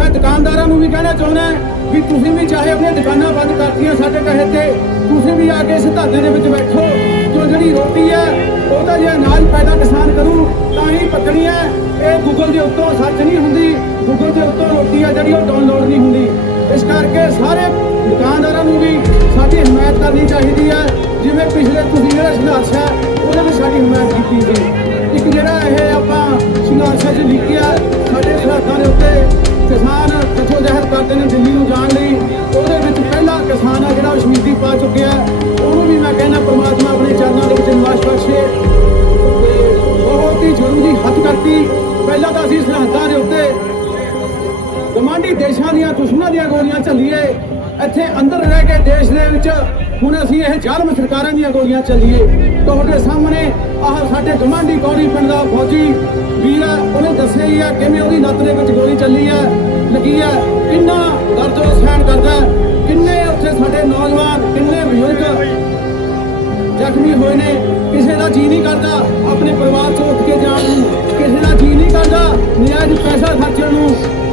ਮੈਂ ਦੁਕਾਨਦਾਰਾਂ ਨੂੰ ਵੀ ਕਹਿਣਾ ਚਾਹੁੰਦਾ ਵੀ ਤੁਸੀਂ ਵੀ ਚਾਹੇ ਆਪਣੀਆਂ ਦੁਕਾਨਾਂ ਬੰਦ ਕਰਤੀਆਂ ਸਾਡੇ ਕਹੇ ਤੇ, ਤੁਸੀਂ ਵੀ ਆ ਕੇ ਇਸ ਧਰਨੇ ਦੇ ਵਿੱਚ ਬੈਠੋ। ਜੋ ਜਿਹੜੀ ਰੋਟੀ ਹੈ ਉਹਦਾ ਜੇ ਅਨਾਜ ਪੈਦਾ ਕਿਸਾਨ ਕਰੂ, ਤਾਂ ਹੀ ਪੱਕਣੀ ਹੈ। ਇਹ ਗੂਗਲ ਦੇ ਉੱਤੋਂ ਸਰਚ ਨਹੀਂ ਹੁੰਦੀ। ਗੂਗਲ ਦੇ ਉੱਤੋਂ ਰੋਟੀ ਹੈ ਜਿਹੜੀ ਉਹ ਡਾਊਨਲੋਡ ਨਹੀਂ ਹੁੰਦੀ। ਇਸ ਕਰਕੇ ਸਾਰੇ ਦੁਕਾਨਦਾਰਾਂ ਨੂੰ ਵੀ ਸਾਡੀ ਹਮਾਇਤ ਕਰਨੀ ਚਾਹੀਦੀ ਹੈ। ਜਿਵੇਂ ਪਿਛਲੇ ਤੁਸੀਂ ਜਿਹੜਾ ਸੰਘਰਸ਼ ਹੈ, ਉਹਦੇ ਵਿੱਚ ਸਾਡੀ ਹਮਾਇਤ ਕੀਤੀ ਸੀ ਇੱਕ ਜਿਹੜਾ ਇਹ ਆਪਾਂ ਸੰਘਰਸ਼ 'ਚ ਲਿਖਿਆ, ਸਾਡੇ ਸਰਹੱਦਾਂ ਦੇ ਉੱਤੇ ਕਿਸਾਨ ਕਿੱਥੋਂ ਜ਼ਹਿਰ ਕਰਦੇ ਨੇ ਦਿੱਲੀ ਨੂੰ ਜਾਣ ਲਈ? ਉਹਦੇ ਵਿੱਚ ਪਹਿਲਾ ਕਿਸਾਨ ਆ ਜਿਹੜਾ ਉਹ ਸ਼ਹੀਦੀ ਪਾ ਚੁੱਕਿਆ ਉਹਨੂੰ ਵੀ ਮੈਂ ਕਹਿੰਦਾ ਪ੍ਰਮਾਤਮਾ ਆਪਣੇ ਚਰਨਾਂ ਦੇ ਵਿੱਚ ਨਿਵਾਸ ਬਖਸ਼ੇ। ਤੇ ਬਹੁਤ ਹੀ ਜ਼ਰੂਰੀ ਹੱਥ ਕਰਤੀ ਪਹਿਲਾਂ ਤਾਂ ਅਸੀਂ ਸਰਹੱਦਾਂ ਦੇ ਉੱਤੇ ਗਮਾਂਡੀ ਦੇਸ਼ਾਂ ਦੀਆਂ ਦੁਸ਼ਮਣਾਂ ਦੀਆਂ ਗੋਲੀਆਂ ਚੱਲੀਏ ਇੱਥੇ ਅੰਦਰ ਰਹਿ ਕੇ ਦੇਸ਼ ਦੇ ਵਿੱਚ ਹੁਣ ਅਸੀਂ ਇਹ ਜ਼ਾਲਮ ਸਰਕਾਰਾਂ ਦੀਆਂ ਗੋਲੀਆਂ ਚੱਲੀਏ ਤੁਹਾਡੇ ਸਾਹਮਣੇ ਆਹ ਸਾਡੇ ਗਮਾਂਡੀ ਕੌੜੀ ਪਿੰਡ ਦਾ ਫੌਜੀ ਵੀਰ ਹੈ ਉਹਨੇ ਦੱਸਿਆ ਹੀ ਹੈ ਕਿਵੇਂ ਉਹਦੀ ਨੱਤ ਦੇ ਵਿੱਚ ਗੋਲੀ ਚੱਲੀ ਹੈ ਲੱਗੀ ਹੈ ਕਿੰਨਾ ਦਰਦ ਉਹ ਸਹਿਣ ਕਰਦਾ ਕਿੰਨੇ ਉੱਥੇ ਸਾਡੇ ਨੌਜਵਾਨ, ਕਿੰਨੇ ਬਜ਼ੁਰਗ ਜ਼ਖਮੀ ਹੋਏ ਨੇ, ਕਿਸੇ ਦਾ ਜੀ ਨਹੀਂ ਕਰਦਾ, ਆਪਣੇ ਪਰਿਵਾਰ ਤੋਂ ਉੱਠ ਕੇ ਜਾਣ ਨੂੰ, ਕਿਸੇ ਦਾ ਜੀ ਨਹੀਂ ਕਰਦਾ, ਨਿਆਜ ਪੈਸਾ ਖਰਚਣ ਨੂੰ,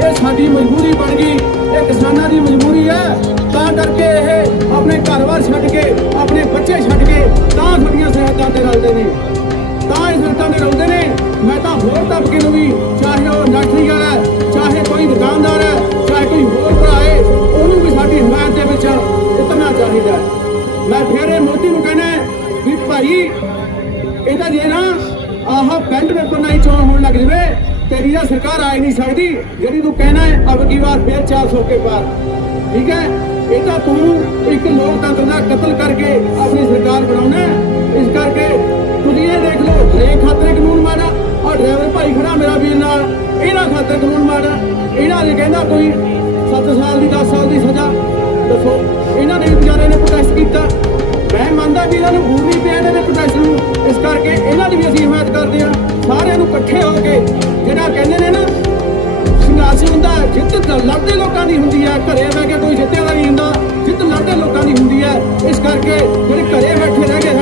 ਇਹ ਸਾਡੀ ਮਜਬੂਰੀ ਬਣ ਗਈ, ਇਹ ਕਿਸਾਨਾਂ ਦੀ ਮਜਬੂਰੀ ਹੈ। ਤਾਂ ਕਰਕੇ ਇਹ ਆਪਣੇ ਘਰ-ਬਾਰ ਛੱਡ ਕੇ, ਆਪਣੇ ਬੱਚੇ ਛੱਡ ਕੇ, ਤਾਂ ਸਾਡੀਆਂ ਸਰਹੱਦਾਂ ਤੇ ਰਲਦੇ ਨੇ। ਹੋਰ ਤਬਕੇ ਨੂੰ ਵੀ, ਚਾਹੇ ਉਹ ਇੰਡਸਟਰੀ ਵਾਲਾ ਹੈ, ਚਾਹੇ ਕੋਈ ਦੁਕਾਨਦਾਰ ਹੈ, ਚਾਹੇ ਕੋਈ ਹੋਰ ਭਰਾ ਹੈ, ਉਹਨੂੰ ਵੀ ਸਾਡੀ ਹਮਾਇਤ ਦੇ ਵਿੱਚ ਉਤਰਨਾ ਚਾਹੀਦਾ ਮੈਂ ਫਿਰ ਇਹ ਮੋਦੀ ਨੂੰ ਕਹਿਣਾ ਵੀ ਭਾਈ, ਇਹਦਾ ਜੇ ਨਾ ਆਹ ਪੈਂਟ ਪੇਪਰ ਨਹੀਂ ਚੋਣ ਹੋਣ ਲੱਗ ਜਵੇ, ਤੇਰੀ ਤਾਂ ਸਰਕਾਰ ਆ ਹੀ ਨਹੀਂ ਸਕਦੀ, ਜਿਹੜੀ ਤੂੰ ਕਹਿਣਾ ਹੈ, ਅਬ ਕੀ ਵਾਰ ਫੇਰ 400 ਕੇ ਪਾਰ। ਠੀਕ ਹੈ? ਇਹ ਤਾਂ ਤੂੰ ਇੱਕ ਲੋਕਤੰਤਰ ਦਾ ਕਤਲ ਕਰਕੇ ਆਪਣੀ ਸਰਕਾਰ ਬਣਾਉਣਾ ਇਸ ਕਰਕੇ ਤੁਸੀਂ ਇਹ ਦੇਖ ਲਓ ਹਰੇਕ ਖਾਤਰ ਕਾਨੂੰਨ ਮਾੜਾ ਔਰ ਡਰਾਈਵਰ ਭਾਈ ਖੜਾ ਮੇਰਾ ਵੀਰ ਨਾਲ। ਇਹਨਾਂ ਖਾਤਰ ਕਾਨੂੰਨ ਮਾੜਾ। ਇਹਨਾਂ ਨੇ ਕਹਿੰਦਾ ਕੋਈ 7 ਸਾਲ ਦੀ 10 ਸਾਲ ਦੀ ਸਜ਼ਾ। ਦੱਸੋ, ਇਹਨਾਂ ਨੇ ਵਿਚਾਰੇ ਨੇ ਪ੍ਰੋਟੈਸਟ ਕੀਤਾ। ਮੈਂ ਮੰਨਦਾ ਵੀ ਇਹਨਾਂ ਨੂੰ ਬੂਰ ਨਹੀਂ ਪਿਆ ਇਹਨਾਂ ਦੇ ਪ੍ਰੋਟੈਸਟ ਨੂੰ। ਇਸ ਕਰਕੇ ਇਹਨਾਂ ਦੀ ਵੀ ਅਸੀਂ ਹਮਾਇਤ ਕਰਦੇ ਹਾਂ। ਸਾਰਿਆਂ ਨੂੰ ਇਕੱਠੇ ਹੋ ਕੇ ਜਿਹੜਾ ਕਹਿੰਦੇ ਨੇ ਨਾ ਸੰਘਰਸ਼ ਹੁੰਦਾ, ਜਿੱਤ ਤਾਂ ਲੜਦੇ ਲੋਕਾਂ ਦੀ ਹੁੰਦੀ ਹੈ। ਘਰੇ ਬਹਿ ਕੇ ਕੋਈ ਜਿੱਤਿਆ ਦਾ ਨਹੀਂ ਹੁੰਦਾ। ਜਿੱਤ ਲੜਦੇ ਲੋਕਾਂ ਦੀ ਹੁੰਦੀ ਹੈ। ਇਸ ਕਰਕੇ ਜਿਹੜੇ ਘਰੇ ਬੈਠੇ ਰਹਿ ਗਏ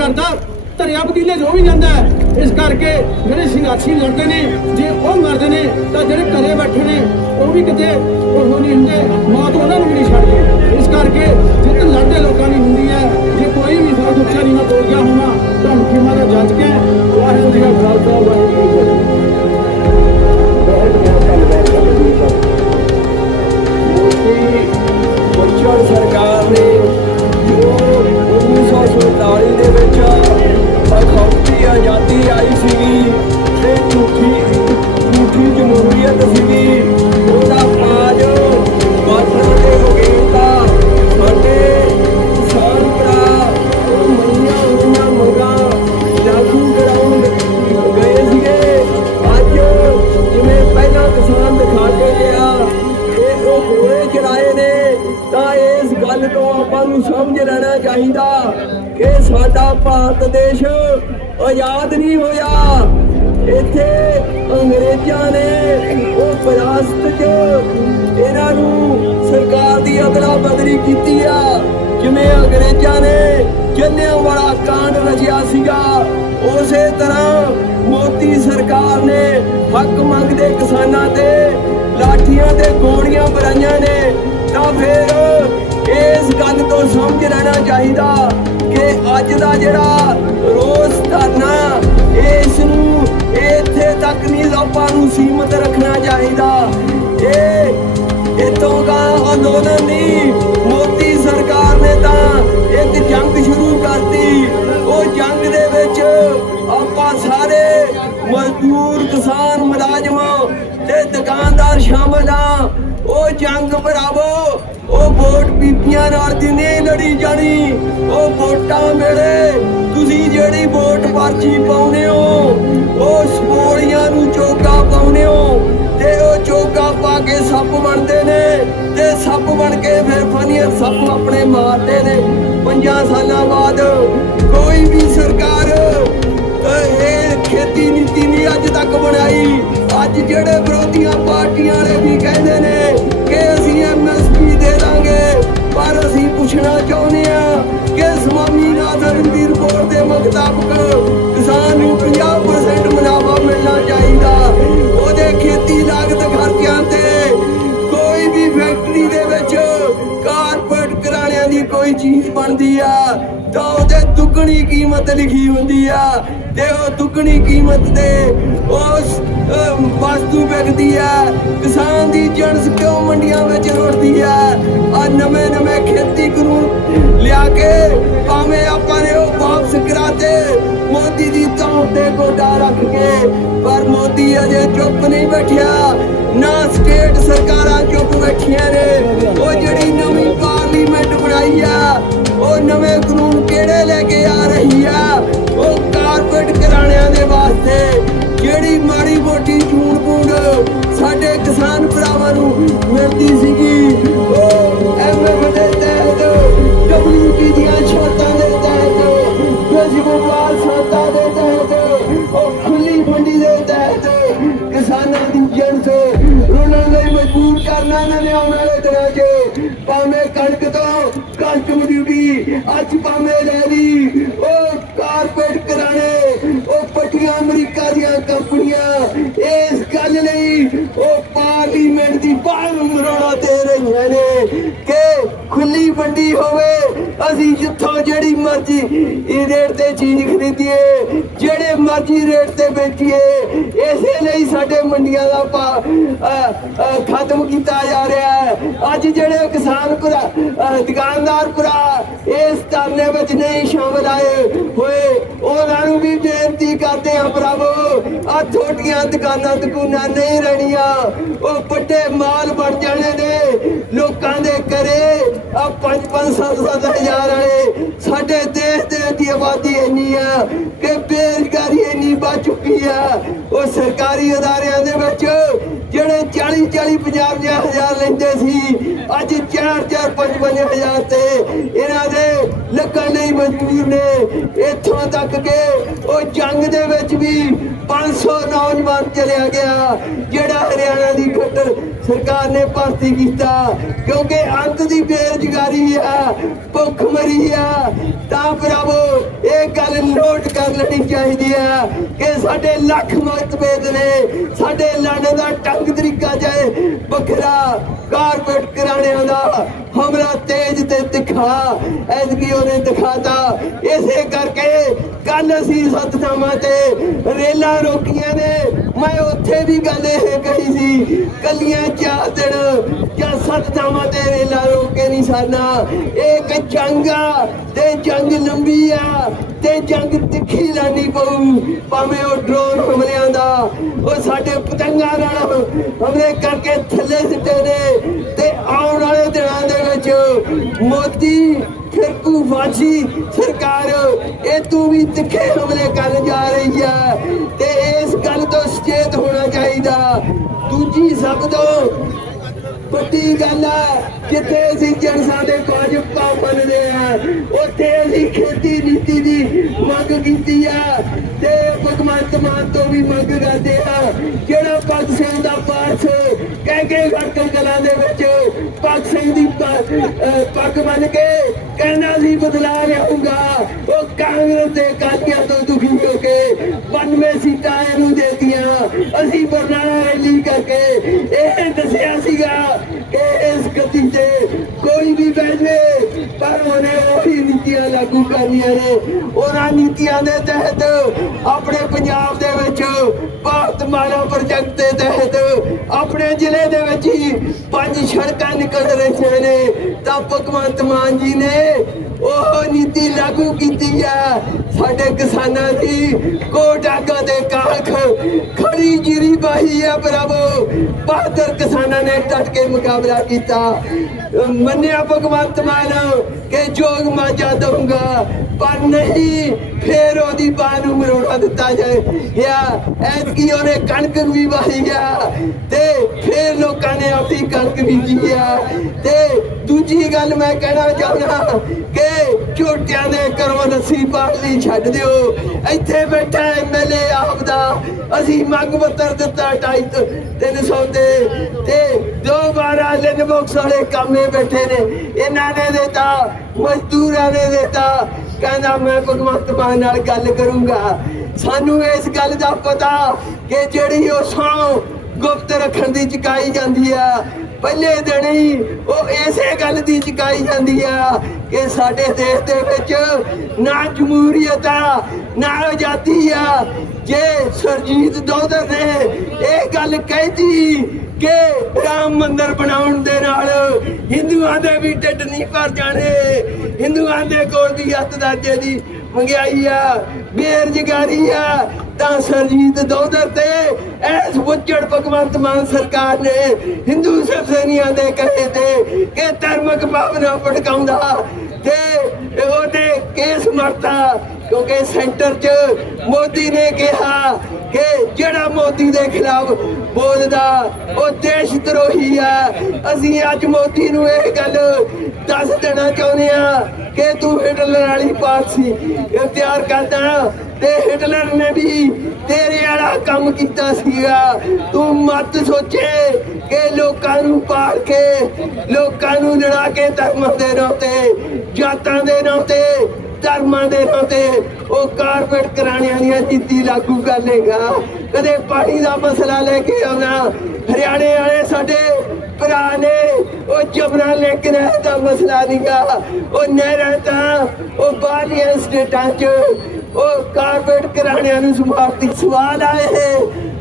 ਕਰਦਾ ਧਰਿਆ ਪਤੀਲੇ ਜੋ ਵੀ ਜਾਂਦਾ ਇਸ ਕਰਕੇ ਜਿਹੜੇ ਸੰਘਰਸ਼ੀ ਲੜਦੇ ਨੇ, ਜੇ ਉਹ ਮਰਦੇ ਨੇ, ਤਾਂ ਜਿਹੜੇ ਘਰੇ ਬੈਠੇ ਨੇ, ਉਹ ਵੀ ਕਿਤੇ ਉਹ ਨਹੀਂ ਹੁੰਦੇ ਮੌਤ ਉਹਨਾਂ ਨੂੰ ਵੀ ਨਹੀਂ ਛੱਡਦੇ। ਇਸ ਕਰਕੇ ਜਿੱਤ ਲੜਦੇ ਲੋਕਾਂ ਦੀ ਹੁੰਦੀ ਹੈ, ਜੇ ਕੋਈ ਵੀ ਸਾਥ ਉੱਚਾ ਨਹੀਂ ਨਾ ਤੋੜ ਗਿਆ ਹੋਣਾ, ਤਾਂ ਮੁਖੀ ਮਾਰਾ ਜੱਜ ਕੇ ਵਾਹਿਗੁਰੂ ਜੀ ਦਾ ਖਾਲਸਾ, ਵਾਹਿਗੁਰੂ ਚਾਹੀਦਾ ਕਿ ਸਾਡਾ ਭਾਰਤ ਦੇਸ਼ ਆਜ਼ਾਦ ਨਹੀਂ ਹੋਇਆ। ਇੱਥੇ ਅੰਗਰੇਜ਼ਾਂ ਨੇ ਉਹ ਵਿਰਾਸਤ 'ਚ ਇਹਨਾਂ ਨੂੰ ਸਰਕਾਰ ਦੀ ਅਦਲਾ ਬਦਲੀ ਕੀਤੀ ਆ। ਜਿਵੇਂ ਅੰਗਰੇਜ਼ਾਂ ਨੇ ਜੰਨਿਆਂ ਵਾਲਾ ਕਾਂਡ ਰਚਿਆ ਸੀਗਾ, ਉਸੇ ਤਰ੍ਹਾਂ ਮੋਦੀ ਸਰਕਾਰ ਨੇ ਹੱਕ ਮੰਗਦੇ ਕਿਸਾਨਾਂ ਤੇ ਲਾਠੀਆਂ ਤੇ ਗੋਲੀਆਂ ਬਰਾਈਆਂ ਨੇ ਤਾਂ ਫੇਰ ਇਸ ਗੱਲ ਤੋਂ ਸਮਝ ਲੈਣਾ ਚਾਹੀਦਾ ਕਿ ਅੱਜ ਦਾ ਜਿਹੜਾ ਰੋਸ ਧਰਨਾ ਇਸ ਨੂੰ ਇੱਥੇ ਤੱਕ ਨਹੀਂ ਆਪਾਂ ਨੂੰ ਸੀਮਤ ਰੱਖਣਾ ਚਾਹੀਦਾ। ਇਹ ਇਤੋਂ ਦਾ ਅੰਦੋਲਨ ਨਹੀਂ, ਮੋਦੀ ਸਰਕਾਰ ਨੇ ਤਾਂ ਇੱਕ ਜੰਗ ਸ਼ੁਰੂ ਕਰਤੀ। ਉਹ ਜੰਗ ਦੇ ਵਿੱਚ ਆਪਾਂ ਸਾਰੇ ਮਜ਼ਦੂਰ, ਕਿਸਾਨ, ਮੁਲਾਜ਼ਮਾਂ ਤੇ ਦੁਕਾਨਦਾਰ ਸ਼ਾਮਲ ਆ। ਉਹ ਜੰਗ ਭਰਾਵੋ, ਉਹ ਵੋਟ ਨਾਲ ਦੀ ਲੜੀ ਜਾਣੀ, ਉਹ ਵੋਟਾਂ ਵੇਲੇ ਤੁਸੀਂ ਜਿਹੜੀ ਵੋਟ ਪਰਚੀ ਪਾਉਨੇ ਹੋ, ਉਹ ਸਪੋਲੀਆਂ ਨੂੰ ਚੋਗਾ ਪਾਉਨੇ ਹੋ ਤੇ ਉਹ ਚੋਗਾ ਪਾ ਕੇ ਸੱਪ ਬਣਦੇ ਨੇ ਤੇ ਸੱਪ ਬਣ ਕੇ ਫਿਰ ਫਨੀਅਰ ਸੱਪ ਆਪਣੇ ਮਾਰਦੇ ਨੇ। ਪੰਜਾਂ ਸਾਲਾਂ ਬਾਅਦ ਕੋਈ ਵੀ ਸਰਕਾਰ ਇਹ ਖੇਤੀ ਨੀਤੀ ਨਹੀਂ ਅੱਜ ਤੱਕ ਬਣਾਈ। ਅੱਜ ਜਿਹੜੇ ਵਿਰੋਧੀਆਂ ਪਾਰਟੀਆਂ ਵਾਲੇ ਵੀ ਕਹਿੰਦੇ ਨੇ ਦੇਖਣਾ ਚਾਹੁੰਦੇ ਆ ਕਿ ਸਵਾਮੀ ਨਾਦਰਨਵੀਰ ਬੋਰ ਦੇ ਮੁਤਾਬਕ ਕਿਸਾਨ ਨੂੰ 50% ਮੁਨਾਫਾ ਮਿਲਣਾ ਚਾਹੀਦਾ। ਉਹਦੇ ਖੇਤੀ ਲਾਗਤ ਖਰਚਿਆਂ ਤੇ ਕੋਈ ਵੀ ਫੈਕਟਰੀ ਦੇ ਵਿੱਚ ਕਾਰਪੋਰੇਟ ਘਰਾਣਿਆਂ ਦੀ ਕੋਈ ਚੀਜ਼ ਬਣਦੀ ਆ। ਤਾਂ ਉਹਦੇ ਦੁੱਗਣੀ ਕੀਮਤ ਲਿਖੀ ਹੁੰਦੀ ਆ। ਤੇ ਉਹ ਦੁੱਗਣੀ ਕੀਮਤ ਦੇ ਉਸ ਵਸਤੂ ਵਿਕਦੀ ਆ। ਕਿਸਾਨ ਦੀ ਜਣਸ ਕਿਉਂ ਮੰਡੀਆਂ ਵਿੱਚ ਰੁੜਦੀ ਆ? ਆ ਨਵੇਂ ਨਵੇਂ ਖੇਤੀ ਕਾਨੂੰਨ ਲਿਆ ਕੇ ਭਾਵੇਂ ਆਪਾਂ ਨੇ ਉਹ ਵਾਪਸ ਕਰਾਤੇ, ਮੋਦੀ ਦੀ ਤੌਰ ਤੇ ਗੋਡਾ ਰੱਖ ਕੇ, ਪਰ ਮੋਦੀ ਅਜੇ ਚੁੱਪ ਨਹੀਂ ਬੈਠਿਆ। ਨਾ ਸਟੇਟ ਸਰਕਾਰਾਂ ਚੁੱਪ ਬੈਠੀਆਂ ਨੇ। ਉਹ ਜਿਹੜੀ ਨਵੀਂ ਪਾਰਲੀਮੈਂਟ ਬਣਾਈ ਆ ਉਹ ਨਵੇਂ ਕਾਨੂੰਨ ਕਿਹੜੇ ਲੈ ਕੇ ਆ ਰਹੀ ਆ? ਉਹ ਕਾਰਪੋਰੇਟ ਘਰਾਣਿਆਂ ਦੇ ਵਾਸਤੇ ਜਿਹੜੀ ਮਾੜੀ ਮੋਟੀ ਝੂਣ ਪੂੰਡ ਸਾਡੇ ਕਿਸਾਨ ਭਰਾਵਾਂ ਨੂੰ ਮਿਲਦੀ ਖੁੱਲੀ ਮੰਡੀ ਹੋਵੇ, ਅਸੀਂ ਜਿੱਥੋਂ ਜਿਹੜੀ ਮਰਜ਼ੀ ਇਹ ਰੇਟ ਤੇ ਚੀਜ਼ ਖਰੀਦੀਏ, ਜਿਹੜੇ ਮਰਜ਼ੀ ਰੇਟ ਤੇ ਵੇਚੀਏ, ਇਸੇ ਲਈ ਸਾਡੇ ਮੰਡੀਆਂ ਦਾ ਭਾ ਖਤਮ ਕੀਤਾ ਜਾ ਰਿਹਾ ਹੈ। ਅੱਜ ਜਿਹੜੇ ਕਿਸਾਨ ਭਰਾ ਦੁਕਾਨਦਾਰ ਭਰਾ ਇਸ ਧਰਨੇ ਵਿੱਚ ਨਹੀਂ ਸ਼ਾਮਲ ਆਏ ਹੋਏ, ਉਹਨਾਂ ਨੂੰ ਵੀ ਬੇਨਤੀ ਕਰਦੇ ਹਾਂ ਭਰਾਵੋ ਆ ਛੋਟੀਆਂ ਦੁਕਾਨਾਂ ਦੁਕਾਨਾਂ ਨਹੀਂ ਰਹਿਣੀਆਂ, ਉਹ ਵੱਡੇ ਮਾਲ ਬਣ ਜਾਣੇ ਨੇ, ਲੋਕਾਂ ਦੇ ਘਰੇ ਆ ਪੰਜ ਪੰਜ ਸੱਤ ਸੱਤ ਹਜ਼ਾਰ ਵਾਲੇ, ਸਾਡੇ ਦੇਸ਼ ਦੇ ਦੀ ਆਬਾਦੀ ਇੰਨੀ ਆ ਕਿ ਬੇਰੁਜ਼ਗਾਰੀ ਇੰਨੀ ਵੱਧ ਚੁੱਕੀ ਆ। ਉਹ ਸਰਕਾਰੀ ਅਦਾਰਿਆਂ ਦੇ ਵਿੱਚ 40 40 50 ਹਜ਼ਾਰ ਲੈਂਦੇ ਸੀ। ਅੱਜ 4 4 5 5 ਹਜ਼ਾਰ ਤੇ ਇਹਨਾਂ ਦੇ ਲੱਗਣ ਲਈ ਮਜਬੂਰ ਨੇ। ਇੱਥੋਂ ਤੱਕ ਕਿ ਉਹ ਜੰਗ ਦੇ ਵਿੱਚ ਵੀ 500 ਨੌਜਵਾਨ ਚਲਿਆ ਗਿਆ, ਜਿਹੜਾ ਹਰਿਆਣਾ ਦੀ ਖੱਟਰ ਸਰਕਾਰ ਨੇ ਭਰਤੀ ਕੀਤਾ। ਕਿਉਂਕਿ ਅੰਤ ਦੀ ਬੇਰੁਜ਼ਗਾਰੀ ਆ, ਭੁੱਖ ਮਰੀ ਆ। ਤਾਂ ਭਰਾਵੋ ਇਹ ਗੱਲ ਨੋਟ ਕਰ ਲੈਣੀ ਚਾਹੀਦੀ ਆ ਕਿ ਸਾਡੇ ਲੱਖ ਮਤਭੇਦ ਨੇ, ਸਾਡੇ ਲੜਨ ਦਾ ਢੰਗ ਤਰੀਕਾ ਜਾਏ ਵੱਖਰਾ ਕਾਰਪੋਰੇਟ ਕਿਰਾਣਿਆਂ ਦਾ ਹਮਲਾ ਤੇਜ ਤੇ ਤਿੱਖਾ ਐਤਕੀ ਉਹਨੇ ਦਿਖਾਤਾ। ਇਸੇ ਕਰਕੇ ਕੱਲ ਅਸੀਂ ਸਤਨਾਮਾ ਤੇ ਰੇਲਾਂ ਰੋਕੀਆਂ ਨੇ। ਮੈਂ ਉੱਥੇ ਵੀ ਗੱਲ ਇਹ ਕਹੀ ਸੀ, ਕੱਲੀਆਂ ਚਾਰ ਦਿਨ ਜਾਂ ਸਤਨਾਮਾ ਤੇ ਰੇਲਾਂ ਰੋਕ ਕੇ ਨਹੀਂ ਸਾਨਾ ਇਹ ਇੱਕ ਜੰਗ ਆ ਤੇ ਜੰਗ ਲੰਬੀ ਆ ਤੇ ਜੰਗ ਤਿੱਖੀ ਲੜਨੀ ਪਊ। ਭਾਵੇਂ ਉਹ ਡਰੋਨ ਹਮਲਿਆਂ ਦਾ, ਉਹ ਸਾਡੇ ਪਤੰਗਾਂ ਨਾਲ ਹਮਲੇ ਕਰਕੇ ਥੱਲੇ ਸਿੱਟੇ ਨੇ ਤੇ ਆਉਣ ਵਾਲੇ ਦਿਨਾਂ ਦੇ ਵਿੱਚ ਮੋਦੀ ਫਿਰਕੂ ਵਾਜੀ ਸਰਕਾਰ, ਇਹ ਤੂੰ ਵੀ ਤਿੱਖੇ ਹਮਲੇ ਕਰਨ ਜਾ ਰਹੀ ਹੈ ਤੇ ਇਸ ਗੱਲ ਤੋਂ ਸੁਚੇਤ ਹੋਣਾ ਚਾਹੀਦਾ। ਦੂਜੀ ਸਭ ਤੋਂ ਵੱਡੀ ਗੱਲ ਹੈ ਜਿੱਥੇ ਅਸੀਂ ਜਨਸਾਂ ਦੇ ਕੁਝ ਭਾਵ ਮੰਨਦੇ ਆ, ਉੱਥੇ ਅਸੀਂ ਖੇਤੀ ਨੀਤੀ ਦੀ ਮੰਗ ਕੀਤੀ ਆ, ਤੇ ਭਗਵੰਤ ਮਾਨ ਤੋਂ ਵੀ ਮੰਗ ਕਰਦੇ ਆ, ਜਿਹੜਾ ਭਗਤ ਸਿੰਘ ਦਾ ਪਾਸ ਕਹਿ ਕੇ ਖੜਕਲ ਕਲਾਂ ਦੇ ਵਿੱਚ ਭਗਤ ਸਿੰਘ ਦੀ ਪੱਗ ਮੰਨ ਕੇ ਕਹਿੰਦਾ ਸੀ, ਬਦਲਾ ਲਿਆਉਂਗਾ ਉਹ ਕਾਂਗਰਸ ਦੇ ਕਾਦੀਆਂ ਤੋਂ ਦੁਖੀ ਹੋ ਕੇ 92 ਸੀਟਾਂ ਇਹਨੂੰ ਦੇਤੀਆਂ। ਅਸੀਂ ਬਰਨਾਲਾ ਰੈਲੀ ਕਰਕੇ ਇਹ ਦੱਸਿਆ ਸੀਗਾ ਕਿ ਇਸ ਗਤੀ ਤੇ ਕੋਈ ਵੀ ਬੈਠੇ ਪਰ ਉਹਨੇ ਉਹੀ ਨੀਤੀਆਂ ਲਾਗੂ ਕਰਨੀਆਂ ਨੇ ਉਹਨਾਂ ਨੀਤੀਆਂ ਦੇ ਤਹਿਤ ਆਪਣੇ ਪੰਜਾਬ ਦੇ ਵਿੱਚ ਭਾਰਤ ਮਾਲਾ ਪ੍ਰੋਜੈਕਟ ਦੇ ਤਹਿਤ ਆਪਣੇ ਜ਼ਿਲ੍ਹੇ ਦੇ ਵਿੱਚ ਹੀ ਪੰਜ ਸੜਕਾਂ ਨਿਕਲ ਰਹੀਆਂ ਨੇ। ਤਾਂ ਭਗਵੰਤ ਮਾਨ ਜੀ ਨੇ ਉਹ ਨੀਤੀ ਲਾਗੂ ਕੀਤੀ ਹੈ। ਸਾਡੇ ਕਿਸਾਨਾਂ ਦੀ ਕੋਟਾਗਾ ਦੇ ਕਾਖ ਖੜੀ ਜੀਰੀ ਬਾਹੀ ਆ ਬਰਾਬੋ ਬਹਾਦਰ ਕਿਸਾਨਾਂ ਨੇ ਡਟ ਕੇ ਮੁਕਾਬਲਾ ਕੀਤਾ। ਮੰਨਿਆ ਭਗਵੰਤ ਮਾਨ ਕਿ ਜੋਗ ਮਾਜਾ ਦਊਂਗਾ। ਪਰ ਨਹੀਂ, ਫੇਰ ਉਹਦੀ ਬਾਹ ਨੂੰ ਮਰੋੜਾ ਦਿੱਤਾ ਜਾਏ। ਗਿਆ, ਐਤਕੀ ਉਹਨੇ ਕਣਕ ਵੀ ਵਾਹੀ ਆ। ਤੇ ਫੇਰ ਲੋਕਾਂ ਨੇ ਆਪਣੀ ਕਣਕ ਬੀਜੀ ਆ। ਤੇ ਦੂਜੀ ਗੱਲ ਮੈਂ ਕਹਿਣਾ ਚਾਹੁੰਦਾ ਕਿ ਝੋਟਿਆਂ ਦੇ ਘਰੋਂ ਨਸੀ ਪਾਲੀ ਛੱਡ ਦਿਓ। ਇੱਥੇ ਬੈਠਾ ਐਮਐਲਏ ਆਪ ਦਾ ਅਸੀਂ ਮੰਗ ਪੱਤਰ ਦਿੱਤਾ 2.5 300 ਤੇ ਤੇ ਦੋ ਵਾਰਾ ਲੈਣ ਵਾਲੇ ਕੰਮੇ ਬੈਠੇ ਨੇ। ਇਹਨਾਂ ਨੇ ਦਿੱਤਾ, ਮਜ਼ਦੂਰਾਂ ਨੇ ਦਿੱਤਾ। ਕਹਿੰਦਾ ਮੈਂ ਭਗਵੰਤ ਮਾਨ ਨਾਲ ਗੱਲ ਕਰੂੰਗਾ। ਸਾਨੂੰ ਇਸ ਗੱਲ ਦਾ ਪਤਾ ਕਿ ਜਿਹੜੀ ਉਹ ਸੌ ਗੁਪਤ ਰੱਖਣ ਦੀ ਚਕਾਈ ਜਾਂਦੀ ਆ ਪਹਿਲੇ ਦਿਨ ਉਹ ਇਸੇ ਗੱਲ ਦੀ ਚਕਾਈ ਜਾਂਦੀ ਆ ਕਿ ਸਾਡੇ ਦੇਸ਼ ਦੇ ਵਿੱਚ ਨਾ ਜਮਹੂਰੀਅਤ ਆ, ਨਾ ਆਜ਼ਾਦੀ ਆ। ਜੇ ਸਰਜੀਤ ਦੋਦਰ ਨੇ ਇਹ ਗੱਲ ਕਹਿਤੀ ਕਿ ਰਾਮ ਮੰਦਰ ਬਣਾਉਣ ਦੇ ਨਾਲ ਹਿੰਦੂਆਂ ਦੇ ਵੀ ਢਿੱਡ ਨਹੀਂ ਭਰ ਜਾਣੇ, ਹਿੰਦੂਆਂ ਦੇ ਕੋਲ ਦੀ ਹੱਥ ਦਾਜੇ ਦੀ ਮੰਗਿਆਈ ਆ, ਬੇਰੁਜ਼ਗਾਰੀ ਆ ਤਾਂ ਸਰਜੀਤ ਦੋਦਰ ਤੇ ਐਸ ਬੁੱਚੜ ਭਗਵੰਤ ਮਾਨ ਸਰਕਾਰ ਨੇ ਹਿੰਦੂ ਸੈਨੀਆਂ ਦੇ ਕਹੇ ਤੇ ਕਿ ਧਰਮਕ ਭਾਵਨਾ ਭੜਕਾਉਂਦਾ ਤੇ ਉਹਦੇ ਕੇਸ ਮਰਤਾ। ਕਿਉਂਕਿ ਸੈਂਟਰ 'ਚ ਮੋਦੀ ਨੇ ਕਿਹਾ ਕਿ ਜਿਹੜਾ ਮੋਦੀ ਦੇ ਖਿਲਾਫ ਬੋਲਦਾ, ਉਹ ਦੇਸ਼ ਦਰੋਹੀ ਆ। ਅਸੀਂ ਅੱਜ ਮੋਦੀ ਨੂੰ ਇਹ ਗੱਲ ਦੱਸ ਦੇਣਾ ਚਾਹੁੰਦੇ ਆ ਕਿ ਤੂੰ ਹਿਟਲਰ ਵਾਲੀ ਪਾਲਸੀ ਇਖਤਿਆਰ ਕਰਦਾ। ਤੇ ਹਿਟਲਰ ਨੇ ਵੀ ਤੇਰੇ ਵਾਲਾ ਕੰਮ ਕੀਤਾ ਸੀਗਾ। ਤੂੰ ਮਤ ਸੋਚੇ ਕਿ ਲੋਕਾਂ ਨੂੰ ਪਾਲ ਕੇ, ਲੋਕਾਂ ਨੂੰ ਲੜਾ ਕੇ ਧਰਮ ਦੇ ਨਾਂ ਤੇ, ਜਾਤਾਂ ਦੇ ਨਾਂ ਤੇ ਧਰਮਾਂ ਦੇ ਤੇ ਉਹ ਕਾਰਪੇਟ ਕਰਾਣਿਆਂ ਦੀਆਂ ਨੀਤੀ ਲਾਗੂ ਕਰ ਲੇਗਾ ਕਦੇ ਪਾਣੀ ਦਾ ਮਸਲਾ ਲੈ ਕੇ ਆਉਣਾ, ਹਰਿਆਣੇ ਵਾਲੇ ਸਾਡੇ ਭਰਾ ਨੇ, ਉਹ ਜਬਰਾਂ ਲੈ ਕੇ ਦਾ ਮਸਲਾ ਨਹੀਂਗਾ। ਉਹ ਨਹਿਰਾਂ ਤਾਂ, ਉਹ ਬਾਹਰੀਆਂ ਸਟੇਟਾਂ 'ਚ, ਉਹ ਕਾਰਪੇਟ ਕਰਾਣਿਆਂ ਨੂੰ ਸਮਾਪਤੀ ਸਵਾਲ ਆਏ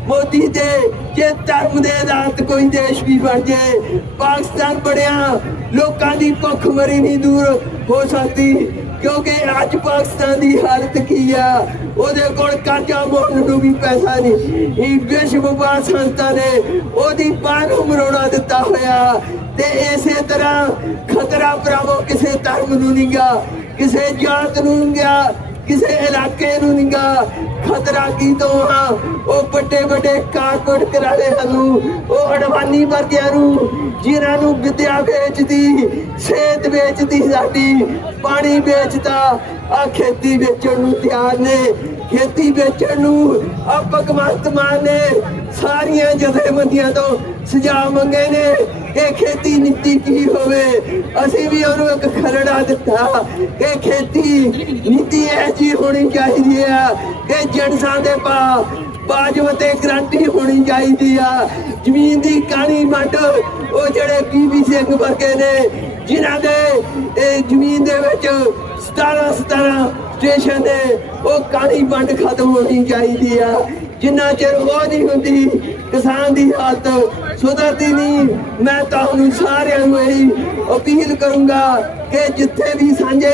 ਮੋਦੀ ਦੇ ਜੇ ਧਰਮ ਦੇ ਆਧਾਰਿਤ ਕੋਈ ਦੇਸ਼ ਵੀ ਬਣ ਜਾਏ ਪਾਕਿਸਤਾਨ ਬਣਿਆ, ਲੋਕਾਂ ਦੀ ਭੁੱਖ ਮਰੀ ਨਹੀਂ ਦੂਰ ਹੋ ਸਕਦੀ। ਕਿਉਂਕਿ ਅੱਜ ਪਾਕਿਸਤਾਨ ਦੀ ਹਾਲਤ ਕੀ ਆ? ਉਹਦੇ ਕੋਲ ਕਰਜ਼ਾ ਮੋੜਨ ਨੂੰ ਵੀ ਪੈਸਾ ਨਹੀਂ। ਇਹ ਵਿਸ਼ਵ ਵਪਾਰ ਸੰਸਥਾ ਨੇ ਉਹਦੀ ਬਾਹਰ ਮਰੋੜਾ ਦਿੱਤਾ ਹੋਇਆ। ਤੇ ਇਸੇ ਤਰ੍ਹਾਂ ਖਤਰਾ ਭਰਾਵੋ, ਕਿਸੇ ਧਰਮ ਨੂੰ ਨਹੀਂਗਾ ਕਿਸੇ ਜਾਤ ਨੂੰ ਨਹੀਂਗਾ ਕਿਸੇ ਇਲਾਕੇ ਨੂੰ ਨਹੀਂਗਾ ਖਤਰਾ ਕੀ ਤੋਂ ਹਾਂ ਉਹ ਵੱਡੇ ਵੱਡੇ ਕਾਰਪੋਰੇਟ ਕਰਾਲੇ ਹਨ ਉਹ ਅਡਵਾਨੀ ਵਰਗਿਆਂ ਨੂੰ, ਜਿਨ੍ਹਾਂ ਨੂੰ ਵਿਦਿਆ ਵੇਚਦੀ, ਸਿਹਤ ਵੇਚਦੀ ਸਾਡੀ, ਪਾਣੀ ਵੇਚਦਾ ਆ ਖੇਤੀ ਵੇਚਣ ਨੂੰ ਤਿਆਰ ਨੇ। ਖੇਤੀ ਵੇਚਣ ਨੂੰ ਆ ਭਗਵੰਤ ਮਾਨ ਨੇ ਸਾਰੀਆਂ ਜਥੇਬੰਦੀਆਂ ਤੋਂ ਸੁਝਾਅ ਮੰਗੇ ਨੇ ਕਿ ਖੇਤੀ ਨੀਤੀ ਕੀ ਹੋਵੇ। ਅਸੀਂ ਵੀ ਉਹਨੂੰ ਇੱਕ ਖਰੜਾ ਦਿੱਤਾ ਕਿ ਖੇਤੀ ਨੀਤੀ ਇਹ ਜੀ ਹੋਣੀ ਚਾਹੀਦੀ ਆ ਕਿ ਜਨਸਾਂ ਦੇ ਪਾ ਬਾਜੂ ਤੇ ਗਰੰਟੀ ਹੋਣੀ ਚਾਹੀਦੀ ਆ। ਜ਼ਮੀਨ ਦੀ ਕਾਣੀ ਮੰਡ ਉਹ ਜਿਹੜੇ ਬੀਬੀ ਸਿੰਘ ਵਰਗੇ ਨੇ, ਜਿਨ੍ਹਾਂ ਦੇ ਇਹ ਜ਼ਮੀਨ ਦੇ ਵਿੱਚ 17 17 ਸਟੇਸ਼ਨ ਨੇ ਉਹ ਕਾਣੀ ਵੰਡ ਖਤਮ ਹੋਣੀ ਚਾਹੀਦੀ ਆ। ਜਿੰਨਾ ਚਿਰ ਉਹ ਨਹੀਂ ਹੁੰਦੀ, ਕਿਸਾਨ ਦੀ ਹਾਲਤ ਸੁਧਰਦੀ ਨਹੀਂ, ਮੈਂ ਤੁਹਾਨੂੰ ਸਾਰਿਆਂ ਨੂੰ ਇਹੀ ਅਪੀਲ ਕਰੂੰਗਾ ਕਿ ਜਿੱਥੇ ਵੀ ਸਾਂਝੇ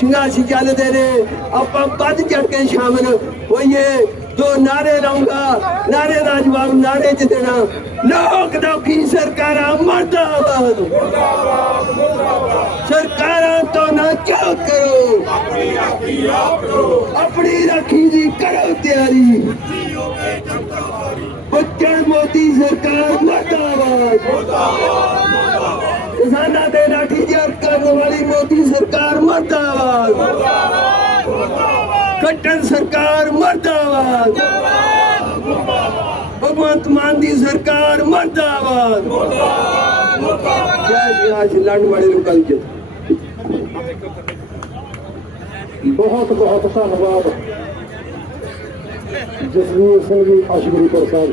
ਸੰਘਰਸ਼ ਚੱਲਦੇ ਨੇ, ਆਪਾਂ ਵੱਧ ਚੜ ਕੇ ਸ਼ਾਮਲ ਹੋਈਏ। ਦੋ ਨਾਰੇ ਲਾਉਂਗਾ ਨਾਰੇ ਦਾ ਜਵਾਬ ਨਾਰੇ ਚ ਦੇਣਾ। ਲੋਕ ਦੋਖੀ ਸਰਕਾਰਾਂ ਮਰਦਾਬਾਦ। ਸਰਕਾਰਾਂ ਤੋਂ ਨਾ ਚਾਹ ਕਰੋ। ਆਪਣੀ ਰਾਖੀ ਦੀ ਕਰੋ ਤਿਆਰੀ। ਬੱਚਣ ਮੋਦੀ ਸਰਕਾਰ ਮਰਦਾਬਾਦ। ਕਿਸਾਨਾਂ ਦੇ ਲਾਠੀ ਚਾਰ ਕਰਨ ਵਾਲੀ ਮੋਦੀ ਸਰਕਾਰ ਮਰਦਾਬਾਦ। ਕੱਟਣ ਸਰਕਾਰ ਮਰਦਾਬਾਦ। ਭਗਵੰਤ ਮਾਨ ਦੀ ਸਰਕਾਰ ਮਰਦਾਬਾਦ। ਜੈ ਸ਼੍ਰੀ ਰਾਜ ਲੜਨ ਵਾਲੇ ਲੋਕਾਂ ਦੀ ਜਿੱਤ। ਬਹੁਤ ਬਹੁਤ ਧੰਨਵਾਦ। ਜਸਵੀਰ ਸਿੰਘ ਜੀ ਅਸ਼ਗਰੀਪੁਰ ਸਾਹਿਬ।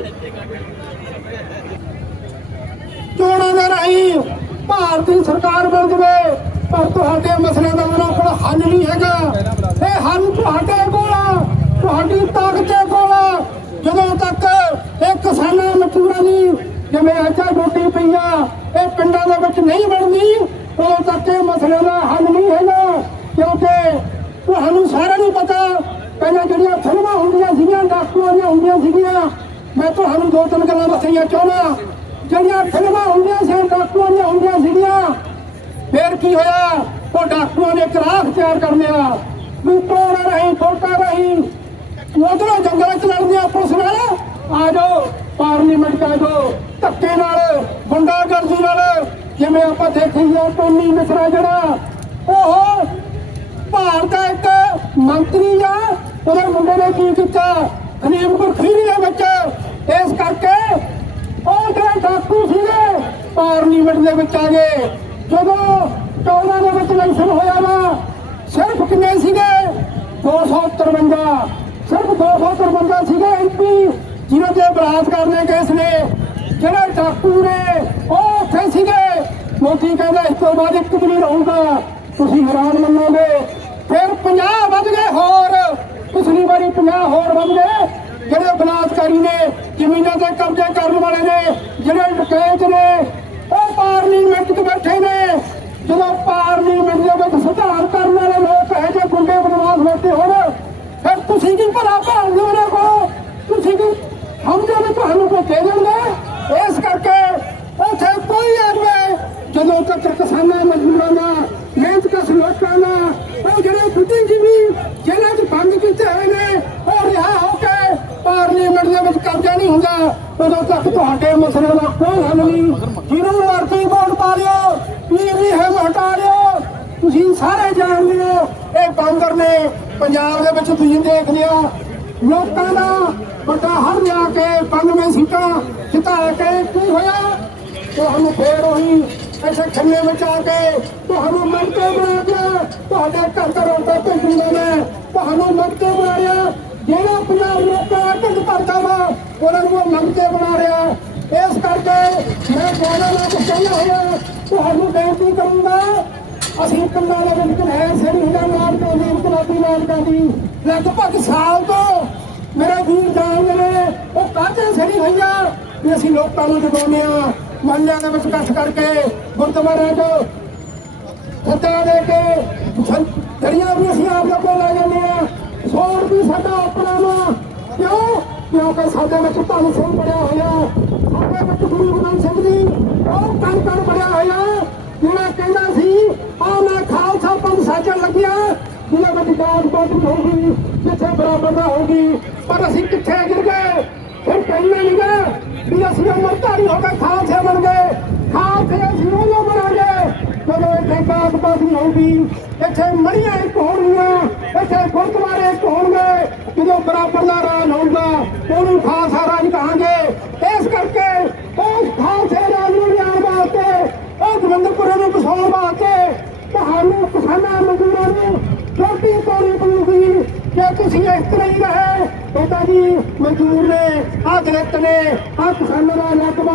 ਚੋਣਾਂ ਦੇ ਰਾਹੀਂ ਭਾਰਤੀ ਸਰਕਾਰ ਬਣ ਜਵੇ। ਪਰ ਤੁਹਾਡੇ ਮਸਲਿਆਂ ਦਾ ਉਹਨਾਂ ਕੋਲ ਹੱਲ ਨਹੀਂ ਹੈਗਾ। ਇਹ ਹੱਲ ਤੁਹਾਡੇ ਕੋਲ ਆ, ਤੁਹਾਡੀ ਤਾਕਤ ਦੇ ਕੋਲ ਆ। ਜਦੋਂ ਤੱਕ ਇਹ ਕਿਸਾਨਾਂ ਮਜ਼ਦੂਰਾਂ ਦੀ ਜਿਵੇਂ ਆਚਾ ਰੋਟੀ ਪਈ ਆ ਇਹ ਪਿੰਡਾਂ ਦੇ ਵਿੱਚ ਨਹੀਂ ਬਣਦੀ ਉਦੋਂ ਤੱਕ ਇਹ ਮਸਲਿਆਂ ਦਾ ਹੱਲ ਨਹੀਂ ਹੈਗਾ। ਕਿਉਂਕਿ ਤੁਹਾਨੂੰ ਸਾਰਿਆਂ ਨੂੰ ਪਤਾ ਪਹਿਲਾਂ ਜਿਹੜੀਆਂ ਫਿਲਮਾਂ ਹੁੰਦੀਆਂ ਸੀਗੀਆਂ ਡਾਕੂਆਂ ਦੀਆਂ ਹੁੰਦੀਆਂ ਸੀਗੀਆਂ ਮੈਂ ਤੁਹਾਨੂੰ ਦੋ ਤਿੰਨ ਗੱਲਾਂ ਦੱਸਣੀਆਂ ਚਾਹੁੰਦਾ। ਜਿਹੜੀਆਂ ਫਿਲਮਾਂ ਹੁੰਦੀਆਂ ਸੀ ਡਾਕੂਆਂ ਦੀਆਂ ਹੁੰਦੀਆਂ ਸੀਗੀਆਂ ਫਿਰ ਕੀ ਹੋਇਆ? ਉਹ ਡਾਕੂਆਂ ਨੇ ਇੱਕ ਰਾਹ ਤਿਆਰ ਕਰ ਲਿਆ। ਵੀ ਰਹੀ, ਫੋਟਾ ਰਹੀ ਉਧਰੋਂ ਜੰਗਲਾਂ ਚ ਲੜਦੀਆਂ ਪੁਲਿਸ ਨਾਲ। ਆ ਜਾਓ, ਪਾਰਲੀਮੈਂਟ ਚ ਆ ਧੱਕੇ ਨਾਲ, ਗੁੰਡਾਗਰਦੀ ਨਾਲ, ਜਿਵੇਂ ਆਪਾਂ ਦੇਖੀਏ ਟੋਨੀ ਮਿਸਰਾ ਜਿਹੜਾ। ਉਹ ਭਾਰਤ ਦਾ ਇੱਕ ਮੰਤਰੀ ਆ, ਉਹਦੇ ਮੁੰਡੇ ਨੇ ਕੀ ਕੀਤਾ? ਖਲੀਮਪੁਰ ਖੀਰੀ ਦੇ ਵਿੱਚ। ਇਸ ਕਰਕੇ ਉਹ ਜਿਹੜੇ ਡਾਕੂ ਸੀਗੇ, ਪਾਰਲੀਮੈਂਟ ਦੇ ਵਿੱਚ ਆ ਗਏ। ਜਦੋਂ 14 ਦੇ ਵਿੱਚ ਇਲੈਕਸ਼ਨ ਹੋਇਆ ਵਾ। ਸਿਰਫ ਕਿੰਨੇ ਸੀਗੇ? 253 ਸਿਰਫ 253 ਸੀਗੇ ਐਮਪੀ ਜਿਨ੍ਹਾਂ ਦੇ ਬਲਾਤਕਾਰ ਦੇ ਕੇਸ ਨੇ ਜਿਹੜੇ ਡਾਕੂ ਨੇ, ਉਹ ਬੈਠੇ ਸੀਗੇ। ਮੋਦੀ ਕਹਿੰਦਾ, ਇਸ ਤੋਂ ਬਾਅਦ ਇੱਕ ਵੀ ਨਹੀਂ ਰਹੂਗਾ। ਤੁਸੀਂ ਹੈਰਾਨ ਮੰਨੋਗੇ। ਫਿਰ 50 ਵੱਧ ਗਏ ਹੋਰ। ਪਿਛਲੀ ਵਾਰੀ 50 ਹੋਰ ਵੱਧ ਗਏ। ਜਿਹੜੇ ਬਲਾਤਕਾਰੀ ਨੇ, ਜ਼ਮੀਨਾਂ ਤੇ ਕਬਜ਼ੇ ਕਰਨ ਵਾਲੇ ਨੇ, ਜਿਹੜੇ ਡਕੈਤ ਨੇ, ਉਹ ਪਾਰਲੀਮੈਂਟ 'ਚ ਬੈਠੇ ਨੇ। ਜਦੋਂ ਪਾਰਲੀਮੈਂਟ ਦੇ ਵਿੱਚ ਸੁਧਾਰ ਕਰਨ ਵਾਲੇ ਲੋਕ ਹੈ ਜੇ ਗੁੰਡੇ ਬਦਮਾਸ਼ ਬੈਠੇ ਹੋਣ, ਫਿਰ ਤੁਸੀਂ ਕੀ ਭਲਾ ਭਾਲਦੇ ਹੋ ਉਹਨਾਂ ਤੁਸੀਂ ਕੀ ਸਮਝੋ ਵੀ ਤੁਹਾਨੂੰ ਕੋਈ ਦੇ ਦੇਣਗੇ ਇਸ ਕਰਕੇ ਉੱਥੇ ਕੋਈ ਆਦਮੀ ਜਦੋਂ ਤੱਕ ਕਿਸਾਨਾਂ, ਮਜ਼ਦੂਰਾਂ ਦਾ ਮਿਹਨਤ ਕਸ ਲੋਕਾਂ ਦਾ, ਉਹ ਜਿਹੜੇ ਬੁੱਧੀਜੀਵੀ ਜਿਹਨਾਂ 'ਚ ਬੰਦ ਕੀਤੇ ਹੋਏ ਨੇ, ਉਹ ਰਿਹਾ ਹੋ ਕੇ ਪਾਰਲੀਮੈਂਟ ਦੇ ਵਿੱਚ ਕਬਜ਼ਾ ਨਹੀਂ ਹੁੰਦਾ। ਉਦੋਂ ਤੱਕ ਤੁਹਾਡੇ ਮਸਲੇ ਦਾ ਕੋਈ ਹੱਲ ਨਹੀਂ। ਜਿਹਨੂੰ ਮਰਜ਼ੀ ਵੋਟ ਪਾ ਲਿਓ। ਕੀ ਵੀ ਹੈ ਹਟਾ ਲਿਓ। ਤੁਸੀਂ ਸਾਰੇ ਜਾਣਦੇ ਹੋ, ਇਹ ਬਾਂਦਰ ਨੇ ਪੰਜਾਬ ਦੇ ਵਿੱਚ ਤੁਸੀਂ ਦੇਖਦੇ ਹੋ ਲੋਕਾਂ ਦਾ ਵੱਡਾ ਹਰ ਲਿਆ ਕੇ 92 ਸੀਟਾਂ ਜਿਤਾ ਕੇ ਕੀ ਹੋਇਆ? ਤੁਹਾਨੂੰ ਫੇਰ ਉਹੀ ਐਸੇ ਖੰਨੇ ਵਿੱਚ ਆ ਕੇ ਤੁਹਾਨੂੰ ਮੰਤੇ ਬਣਾ ਕੇ ਤੁਹਾਡੇ ਘਰ ਘਰੋਂ ਤੋਂ ਭੇਜੂਗਾ ਮੈਂ। ਤੁਹਾਨੂੰ ਮੰਤੇ ਬਣਾ ਰਿਹਾ ਜਿਹੜਾ ਪੰਜਾਬ ਲੋਕਾਂ ਦਾ ਢਿੱਡ ਭਰਦਾ ਵਾ, ਉਹਨਾਂ ਨੂੰ ਉਹ ਮੰਤੇ ਬਣਾ ਰਿਹਾ। ਇਸ ਕਰਕੇ ਮੈਂ ਗੋਣਾ ਨਾਲ ਕਹਿੰਦਾ ਹੋਇਆ ਤੁਹਾਨੂੰ ਬੇਨਤੀ ਕਰੂੰਗਾ। ਅਸੀਂ ਪਿੰਡਾਂ ਦੇ ਵਿੱਚ ਹੈ ਸਰੀ ਨਾਲ ਤੋਂ ਇਨਕਲਾਬੀ ਨਾਟਕਾਂ ਦੀ ਲਗਭਗ ਸਾਲ ਤੋਂ ਮੇਰੇ ਵੀਰ ਜਾਨ ਨੇ ਉਹ ਕਾਹਤੇ ਸਰੀ ਹੋਈਆਂ ਵੀ ਅਸੀਂ ਲੋਕਾਂ ਨੂੰ ਜਗਾਉਂਦੇ ਆ। ਮਹੱਲਿਆਂ ਦੇ ਵਿੱਚ ਇਕੱਠ ਕਰਕੇ ਗੁਰਦੁਆਰਿਆਂ 'ਚ ਫਤਿਹ ਦੇ ਕੇ ਦਰਿਆ ਵੀ ਅਸੀਂ ਆਪ ਲੋਕਾਂ ਲੈ ਜਾਂਦੇ ਆ। ਸੋਰ ਵੀ ਸਾਡਾ ਆਪਣਾ ਵਾ। ਕਿਉਂ? ਕਿਉਂਕਿ ਸਾਡੇ ਵਿੱਚ ਧਨ ਸਿੰਘ ਬੜਿਆ ਹੋਇਆ। ਸਾਡੇ ਵਿੱਚ ਗੁਰੂ ਗੋਬਿੰਦ ਸਿੰਘ ਜੀ ਉਹ ਕਣ ਕਣ ਬੜਿਆ ਹੋਇਆ। ਜਿਹੜਾ ਕਹਿੰਦਾ ਸੀ, ਆ ਮੈਂ ਖਾਲਸਾ ਪੰਥ ਸਾਜਣ ਲੱਗਿਆ। ਜਿਹਦੇ ਵਿੱਚ ਦਾਤ ਬਾਤ ਹੋਊਗੀ, ਜਿੱਥੇ ਬਰਾਬਰਤਾ ਹੋਊਗੀ, ਪਰ ਅਸੀਂ ਕਿੱਥੇ ਗਿਰ ਗਏ? ਫਿਰ ਕਹਿੰਦੇ ਨਹੀਂ ਗਏ ਵੀ ਅਸੀਂ ਅਮਰਤਾਰੀ ਹੋ ਕੇ ਖਾਲਸੇ ਬਣ ਗਏ। ਖਾਲਸੇ ਅਸੀਂ ਉਹ ਬਣਾਂਗੇ। ਜਦੋਂ ਇੱਥੇ ਬਾਤ ਬਾਤ ਨਹੀਂ ਹੋਊਗੀ, ਇੱਥੇ ਮੜੀਆਂ ਇੱਕ ਹੋਣਗੀਆਂ, ਇੱਥੇ ਗੁਰਦੁਆਰੇ ਇੱਕ ਹੋਣਗੇ। ਜਦੋਂ ਬਰਾਬਰ ਦਾ ਰਾਜ ਹੋਊਗਾ, ਉਹਨੂੰ ਖਾਲਸਾ ਰਾਜ ਕਹਾਂਗੇ ਇਸ ਕਰਕੇ ਉਸ ਖਾਲਸੇ ਰਾਜ ਨੂੰ ਲਿਆਉਣ ਵਾਸਤੇ ਉਹ ਗੋਬਿੰਦਪੁਰੇ ਨੂੰ ਬਸਾਉਣ ਵਾਸਤੇ ਤੁਹਾਨੂੰ ਮਜ਼ਦੂਰਾਂ ਨੂੰ ਰੋਟੀ ਪਾਣੀ ਪਊਗੀ। ਜੇ ਤੁਸੀਂ ਇਸ ਤਰ੍ਹਾਂ ਹੀ ਰਹੇ ਪਤਾ ਜੀ ਮਜ਼ਦੂਰ ਨੇ ਆਹ ਦਰਖਤ ਨੇ, ਆਹ ਕਿਸਾਨਾਂ ਦਾ ਰਕਬਾ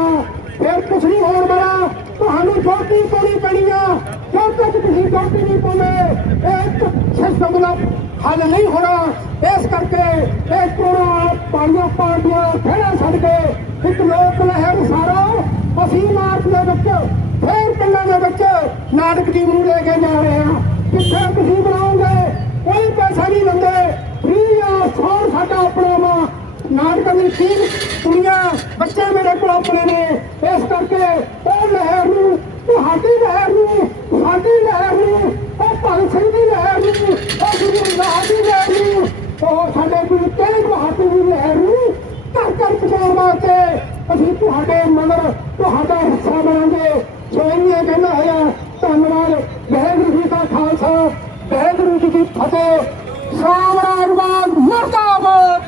ਫਿਰ ਕੁਛ ਨਹੀਂ ਹੋਣ ਵਾਲਾ ਤੁਹਾਨੂੰ ਰੋਟੀ ਪਾਣੀ ਪੈਣੀ ਆ, ਜਦ ਤੱਕ ਤੁਸੀਂ ਰੋਟੀ ਨਹੀਂ ਪਾਉਂਦੇ, ਇਹ ਸਿਸਟਮ ਦਾ ਹੱਲ ਨਹੀਂ ਹੋਣਾ। ਇਸ ਕਰਕੇ ਇਹ ਕੋਣਾ ਪਾਣੀਆਂ ਪਾਰਟੀਆਂ ਫੇੜਾ ਛੱਡ ਕੇ ਇੱਕ ਲੋਕ ਲਹਿਰ ਸਾਰਾ ਅਸੀਂ ਮਾਰਚ ਦੇ ਵਿੱਚ ਫੇਰ ਪਿੰਡਾਂ ਦੇ ਵਿੱਚ ਨਾਟਕ ਟੀਮ ਨੂੰ ਲੈ ਕੇ ਜਾ ਰਹੇ ਹਾਂ। ਕਿੱਥੇ ਤੁਸੀਂ ਬਣਾਓਗੇ, ਕੋਈ ਪੈਸਾ ਨਹੀਂ ਲੈਂਦੇ ਫ੍ਰੀ ਆ ਸੌਣ ਸਾਡਾ ਆਪਣਾ ਵਾ। ਨਾਟਕਾਂ ਦੀ ਟੀਮ ਕੁੜੀਆਂ, ਬੱਚੇ ਮੇਰੇ ਕੋਲ ਆਪਣੇ ਨੇ। ਇਸ ਕਰਕੇ ਉਹ ਲਹਿਰ ਨੂੰ, ਤੁਹਾਡੀ ਲਹਿਰ ਨੂੰ, ਸਾਡੀ ਲਹਿਰ ਨੂੰ, ਉਹ ਭਗਤ ਸਿੰਘ ਦੀ ਲਹਿਰ ਨੂੰ, ਉਹ ਗੁਰੂ ਰਾਜ ਦੀ ਲਹਿਰ ਨੂੰ, ਉਹ ਸਾਡੇ ਗੁਰੂ ਤੇਗ ਬਹਾਦਰ ਦੀ ਲਹਿਰ ਨੂੰ ਘਰ ਘਰ ਪਹੁੰਚਾਉਣ ਵਾਸਤੇ ਅਸੀਂ ਤੁਹਾਡੇ ਮਗਰ ਤੁਹਾਡਾ ਹਿੱਸਾ ਬਣਾਂਗੇ ਸੋ ਇੰਨੀਆਂ ਕਹਿੰਦਾ ਹੋਇਆ ਧੰਨਵਾਦ। ਵਾਹਿਗੁਰੂ ਜੀ ਦਾ ਖਾਲਸਾ, ਵਾਹਿਗੁਰੂ ਜੀ ਕੀ ਫਤਿਹ। ਸਾਮਰਾਜਵਾਦ ਮੁਰਦਾਬਾਦ।